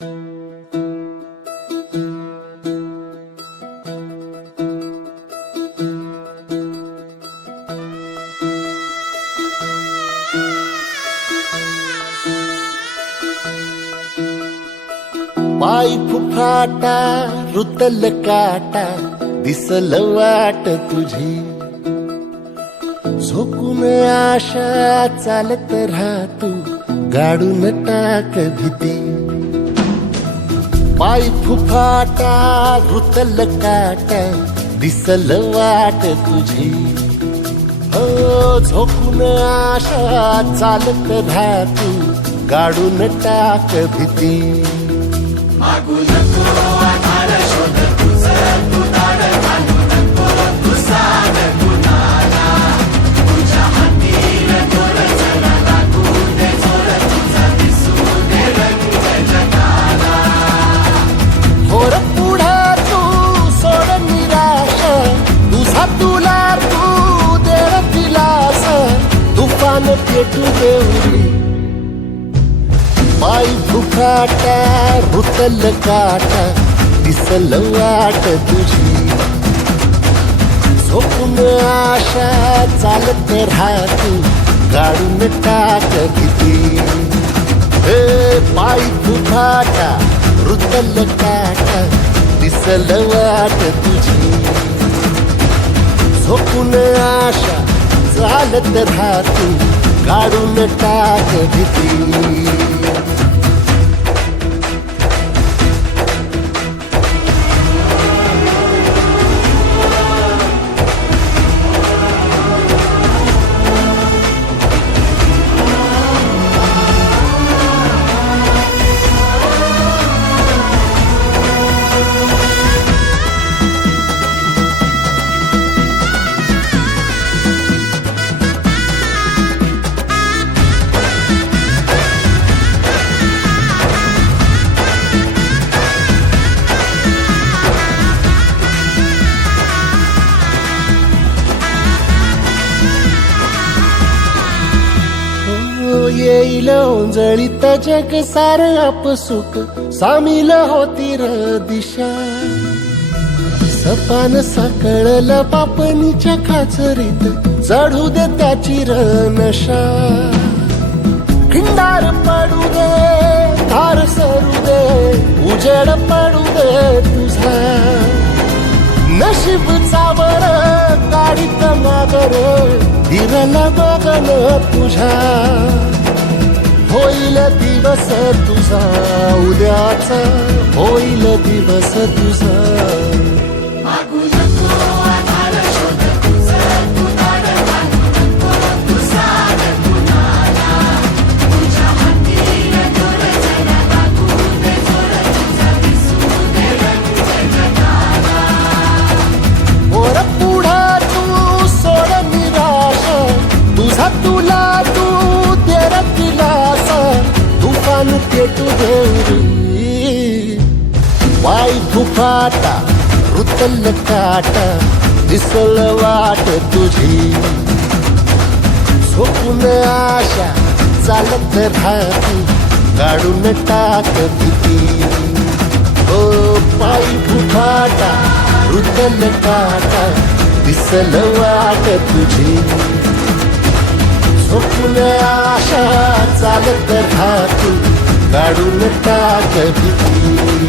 पाय फुफाटा रुतल काटा दिसल वाट तुझी झोकून आशा चालत राहतू गाडून टाक भीती पाय फुफाटा रुतल काटा दिसल वाट तुझी हो झोकून आशा चालत राहतू गाडून टाक भीती मागू नको आधार शोध तुझं तू दार घालू नको तुझा गुन्हाला तुझ्या हातीन तोर जरा लागू दे जोर तुझा दिसू दे रंग जगाला होर पुढे तू सोड निराश तुझा तुला तू देव दिलास तुफान पेटू देवरी पाय फुफाटा रुतल काटा दिसल वाट तुझी झोपून आशा चालत राहतू गाडून टाक भीती हे पाय फुफाटा रुतल काटा दिसल वाट तुझी झोपून आशा चालत राहतू गाडून टाक भीती येईल ओंजळीत जग सार आपसुक सामील होती र दिशा सपान साकळल पापणीच्या खाचरीत चढू दे त्याची र नशा खिंडार पडू दे धार सरू दे उजेड पडू दे तुझा नशीब चावर गाडीत मागर हिरल बगल तुझा होईल दिवस तुझा उद्याचा होईल दिवस तुझा मागू नको आधार शोध तुझं तू दार घालू नको तुझा गुन्हाला तुझ्या हातीन तोर जरा लागू दे जोर तुझा दिसू दे रंग जगाला वर पुढे तू सोड निराश तुझा तुला तू देर दिलास तुफान पेटू देवरी पाय फुफाटा रुतल काटा दिसल वाट तुझी झोपून आशा चालत राहती गाडून टाक भीती ओ पाय फुफाटा रुतल काटा दिसल वाट तुझी झोपून आशा चालत राहतू गाडून टाक भीती